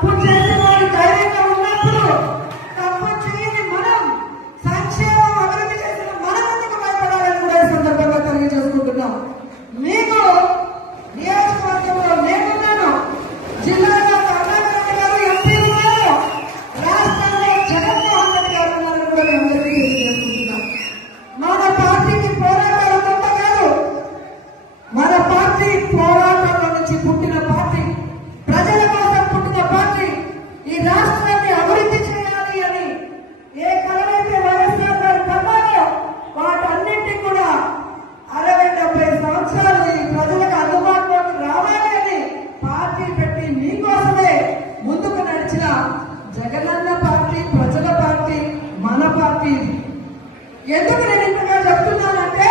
తప్పు చేసిన వారు ధైర్యంగా ఉన్నప్పుడు తప్పు చేయని మనం సంక్షేమం అభివృద్ధి చేసిన మనం ఎందుకు భయపడాలని కూడా ఈ సందర్భంగా తెలియజేసుకుంటున్నాం. మీకు నియోజకవర్గంలో నేనున్నాను, జిల్లాలో కరుణాకర్ గారు ఎంపీ ఉన్నారు, రాష్ట్రంలో జగన్మోహన్ రెడ్డి గారు ఉన్నారని కూడా అందరికీ తెలియజేసుకుంటున్నాం. మన పార్టీకి పోరాటాలు కొత్త కాదు. మన పార్టీ పోరాటంలో నుంచి పుట్టిన పార్టీ, ప్రజల కోసం పుట్టిన పార్టీ. ఈ రాష్ట్రాన్ని అభివృద్ధి చేయాలి అని ఏ కలవైతే వైఎస్ఆర్ గారు కన్నారో వాటన్నింటినీ కూడా 60-70 సంవత్సరాలు ఈ ప్రజలకు అందుబాటులోకి రావాలి అని పార్టీ పెట్టి మీకోసమే ముందుకు నడిచిన జగనన్న పార్టీ, ప్రజల పార్టీ, మన పార్టీ. ఎందుకు నేను ఇంతగా చెప్తున్నానంటే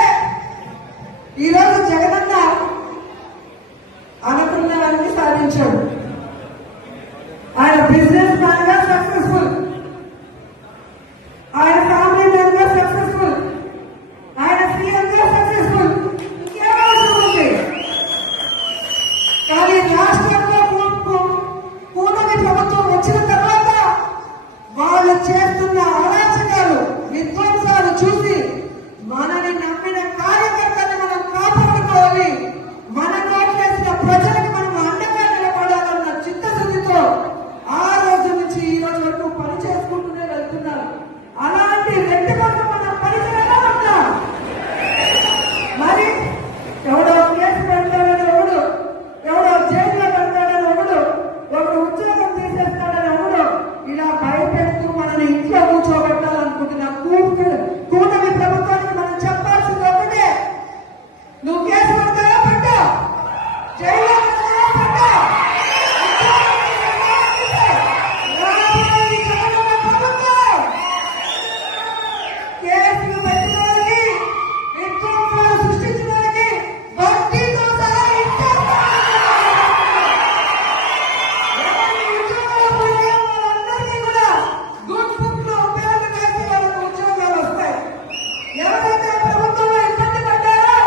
ఈరోజు జగనన్న అనుకున్నవన్నీ సాధించాడు. ఆయన బిజినెస్ మ్యాన్ గా సక్సెస్ఫుల్, ఆయన ఫ్యామిలీ మ్యాన్ గా సక్సెస్ఫుల్, ఆయన సీఎం గా సక్సెస్ఫుల్. ఇంకేమవసరం ఉంది? కానీ రాష్ట్రంలో కూటమి ప్రభుత్వం వచ్చిన తర్వాత వాళ్ళు చేస్తున్న అరాచకాలు, విధ్వంసాలు చూసి మనని నమ్మిన కార్యకర్తలు మనం కాపాడుకోవాలి, మన కోట్లేసిన ప్రజలకు మనం అండగా నిలబడాలన్న చిత్తశుద్ధితో ఆ రోజు నుంచి ఈ రోజు వరకు పని చేసుకుంటూనే వెళ్తున్నారు. అలాంటి వ్యక్తి కోసం మనం పరిచయంగా ఉంటాం. మరి ఎవడో కేసు పెడతాడని ఒకడు, ఎవడో జైల్లో పెడతాడని ఒకడు ఉద్యోగం తీసేస్తాడని ఒకడు ఇలా భయపెడుతూ మనని ఇంట్లో కూర్చోబెట్టాలనుకుంటున్న కూటమి ప్రభుత్వానికి మనం చెప్పాల్సింది ఒకటే, నువ్వు కేసు పెడతావా పెట్టా, జైల్లో పెట్టా, కేసులు పెట్టడానికి, విధ్వంసాలు సృష్టించడానికి వడ్డీతో సహా కూడా గుడ్ బుక్ లో పేర్లు వేసి వాళ్ళకు ఉద్యోగాలు వస్తాయి. ఎవరైతే ప్రభుత్వంలో ఇబ్బంది పడ్డారో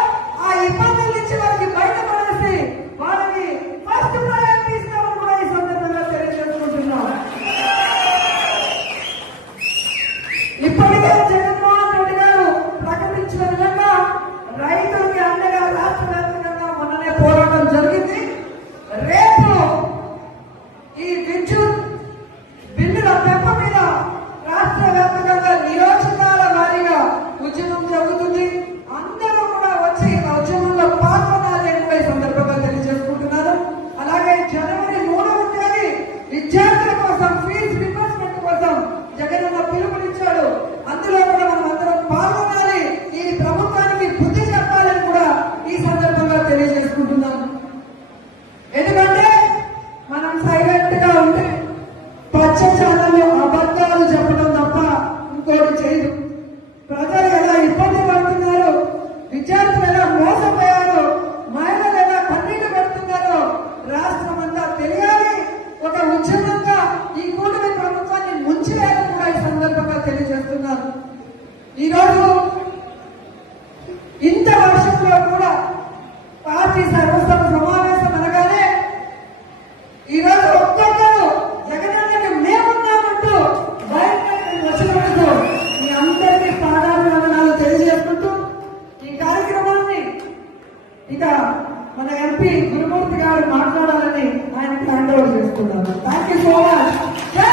ఆ ఇబ్బందుల నుంచి వారికి బయటపడేసి వాళ్ళని ఫస్ట్ ప్రయారిటీ ఇస్తామని కూడా ఈ సందర్భంగా తెలియజేసుకుంటున్నాం. ఇప్పటికే జగన్మోహన్ రెడ్డి గారు ప్రకటించిన విధంగా రైతులకి అండగా రాష్ట్ర వ్యాప్తంగా మొన్ననే పోరాటం జరిగింది. రేపు ఈ విద్యుత్ బిల్లుల పెంపు మీద రాష్ట్ర వ్యాప్తంగా నియోజకాల వారీగా ఉద్యమం జరుగుతుంది. అందరూ కూడా వచ్చి ఆ ఉద్యమంలో పాల్గొనాలి అని ఈ సందర్భంగా తెలియజేసుకుంటున్నారు. అలాగే జనవరి 3వ తేదీ విద్యార్థుల కోసం ఫీజు రియంబర్స్మెంట్ కోసం జగనన్న పిలుపునిచ్చాడు. అందులో కూడా మనం అందరం పాల్గొనాలి, ఈ ప్రభుత్వానికి బుద్ధి చెప్పాలని కూడా ఈ సందర్భంగా తెలియజేసుకుంటున్నాను. ఎందుకంటే మనం సైలెంట్ గా ఉంటే పచ్చ ఛానల్లో అబద్ధాలు చెప్పడం తప్ప ఇంకోటి చేయదు. ప్రజలు ఎలా ఇబ్బంది పడుతున్నారు, విద్యార్థులు ఎలా మోసపోయారు, మహిళలు ఎలా కన్నీళ్లు పెడుతున్నారో రాష్ట్రం అంతా తెలియాలి. ఒక ఉద్యమంగా ఈ కూటమి ప్రభుత్వాన్ని ముంచేయాలని కూడా ఈ సందర్భంగా తెలియజేస్తున్నారు. ఈరోజు ఇంత వర్షంలో కూడా పార్టీ సర్వసభ సమావేశం అనగానే ఈరోజు ఒక్కొక్కరు జగనన్నకి మేమున్నామంటూ బయటకు వచ్చినందుకు మీ అందరికీ పాదాభివందనాలు తెలియజేసుకుంటూ ఈ కార్యక్రమాన్ని ఇక మన ఎంపీ గురుమూర్తి గారు మాట్లాడాలని ఆయనకి హ్యాండ్ ఓవర్ చేస్తున్నాను. Thank you so much.